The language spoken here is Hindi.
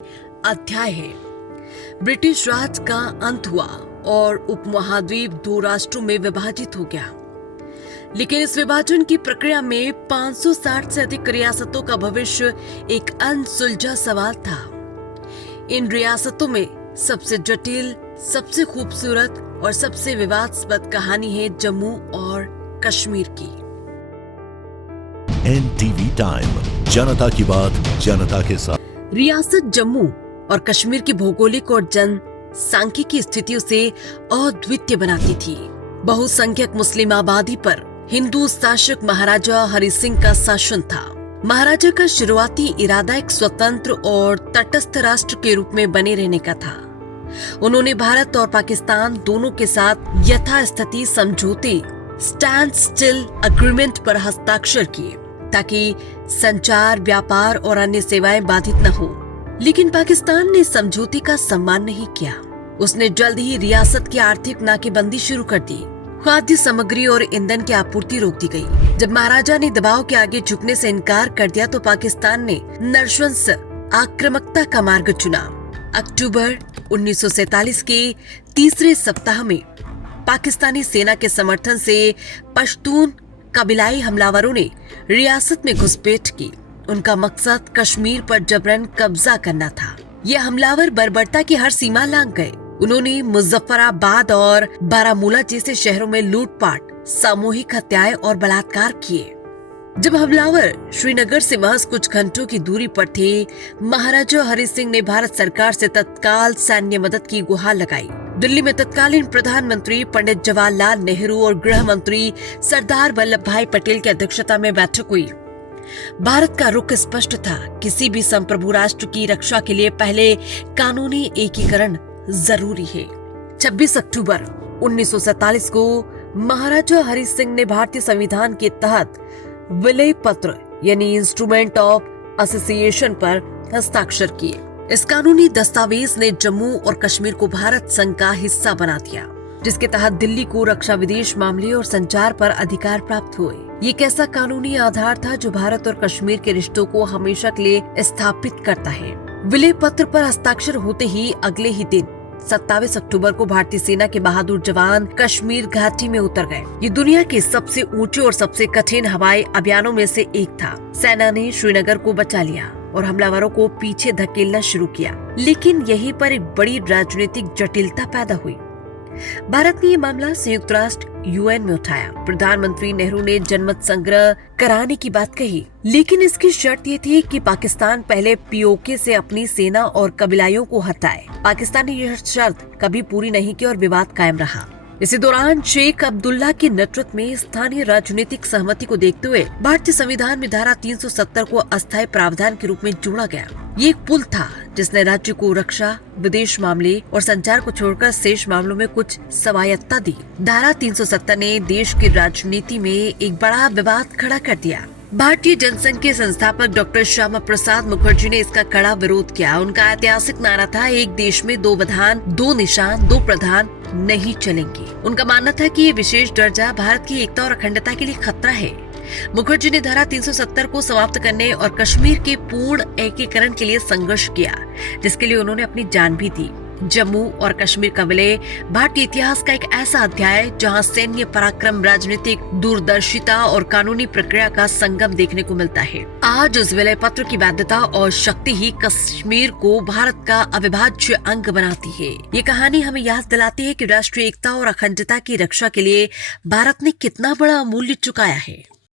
अध्याय है। ब्रिटिश राज का अंत हुआ और उपमहाद्वीप दो राष्ट्रों में विभाजित हो गया, लेकिन इस विभाजन की प्रक्रिया में 560 से अधिक रियासतों का भविष्य एक अनसुलझा सवाल था। इन रियासतों में सबसे जटिल, सबसे खूबसूरत और सबसे विवादास्पद कहानी है जम्मू और कश्मीर की। NTV टाइम, जनता की बात जनता के साथ। रियासत जम्मू और कश्मीर की भौगोलिक और जनसांख्यिकी स्थितियों से अद्वितीय बनाती थी। बहुसंख्यक मुस्लिम आबादी पर हिंदू शासक महाराजा हरि सिंह का शासन था। महाराजा का शुरुआती इरादा एक स्वतंत्र और तटस्थ राष्ट्र के रूप में बने रहने का था। उन्होंने भारत और पाकिस्तान दोनों के साथ यथास्थिति समझौते स्टैंड स्टिल एग्रीमेंट पर हस्ताक्षर किए ताकि संचार, व्यापार और अन्य सेवाएं बाधित न हो। लेकिन पाकिस्तान ने समझौते का सम्मान नहीं किया। उसने जल्द ही रियासत की आर्थिक नाकेबंदी शुरू कर दी। खाद्य सामग्री और ईंधन की आपूर्ति रोक दी गई। जब महाराजा ने दबाव के आगे झुकने से इनकार कर दिया तो पाकिस्तान ने नृशंस आक्रामकता का मार्ग चुना। अक्टूबर 1947 के तीसरे सप्ताह में पाकिस्तानी सेना के समर्थन से पश्तून कबीलाई हमलावरों ने रियासत में घुसपैठ की। उनका मकसद कश्मीर पर जबरन कब्जा करना था। ये हमलावर बर्बरता की हर सीमा लांघ गए। उन्होंने मुजफ्फराबाद और बारामूला जैसे शहरों में लूटपाट, सामूहिक हत्याएं और बलात्कार किए। जब हमलावर श्रीनगर से महज कुछ घंटों की दूरी पर थे, महाराजा हरि सिंह ने भारत सरकार से तत्काल सैन्य मदद की गुहार लगाई। दिल्ली में तत्कालीन प्रधानमंत्री पंडित जवाहरलाल नेहरू और गृह मंत्री सरदार वल्लभ भाई पटेल की अध्यक्षता में बैठक हुई। भारत का रुख स्पष्ट था। किसी भी संप्रभु राष्ट्र की रक्षा के लिए पहले कानूनी एकीकरण जरूरी है। 26 अक्टूबर 1947 को महाराजा हरि सिंह ने भारतीय संविधान के तहत विलय पत्र यानी इंस्ट्रूमेंट ऑफ एसोसिएशन पर हस्ताक्षर किए। इस कानूनी दस्तावेज ने जम्मू और कश्मीर को भारत संघ का हिस्सा बना दिया, जिसके तहत दिल्ली को रक्षा, विदेश मामले और संचार पर अधिकार प्राप्त हुए। ये एक ऐसा कानूनी आधार था जो भारत और कश्मीर के रिश्तों को हमेशा के लिए स्थापित करता है। विलय पत्र पर हस्ताक्षर होते ही अगले ही दिन 27 अक्टूबर को भारतीय सेना के बहादुर जवान कश्मीर घाटी में उतर गए। ये दुनिया के सबसे ऊंचे और सबसे कठिन हवाई अभियानों में से एक था। सेना ने श्रीनगर को बचा लिया और हमलावरों को पीछे धकेलना शुरू किया। लेकिन यहीं पर एक बड़ी राजनीतिक जटिलता पैदा हुई। भारत ने ये मामला संयुक्त राष्ट्र UN में उठाया। प्रधानमंत्री नेहरू ने जनमत संग्रह कराने की बात कही, लेकिन इसकी शर्त ये थी कि पाकिस्तान पहले POK से अपनी सेना और कबीलाइयों को हटाए। पाकिस्तान ने यह शर्त कभी पूरी नहीं की और विवाद कायम रहा। इसी दौरान शेख अब्दुल्ला के नेतृत्व में स्थानीय राजनीतिक सहमति को देखते हुए भारतीय संविधान में धारा 370 को अस्थायी प्रावधान के रूप में जोड़ा गया। ये एक पुल था जिसने राज्य को रक्षा, विदेश मामले और संचार को छोड़कर शेष मामलों में कुछ स्वायत्तता दी। धारा 370 ने देश की राजनीति में एक बड़ा विवाद खड़ा कर दिया। भारतीय जनसंघ के संस्थापक डॉक्टर श्यामा प्रसाद मुखर्जी ने इसका कड़ा विरोध किया। उनका ऐतिहासिक नारा था, एक देश में दो विधान, दो निशान, दो प्रधान नहीं चलेंगे। उनका मानना था कि ये विशेष दर्जा भारत की एकता और अखंडता के लिए खतरा है। मुखर्जी ने धारा 370 को समाप्त करने और कश्मीर के पूर्ण एकीकरण के लिए संघर्ष किया, जिसके लिए उन्होंने अपनी जान भी दी। जम्मू और कश्मीर का विलय भारतीय इतिहास का एक ऐसा अध्याय जहां सैन्य पराक्रम, राजनीतिक दूरदर्शिता और कानूनी प्रक्रिया का संगम देखने को मिलता है। आज उस विलय पत्र की वैधता और शक्ति ही कश्मीर को भारत का अविभाज्य अंग बनाती है। ये कहानी हमें याद दिलाती है कि राष्ट्रीय एकता और अखंडता की रक्षा के लिए भारत ने कितना बड़ा मूल्य चुकाया है।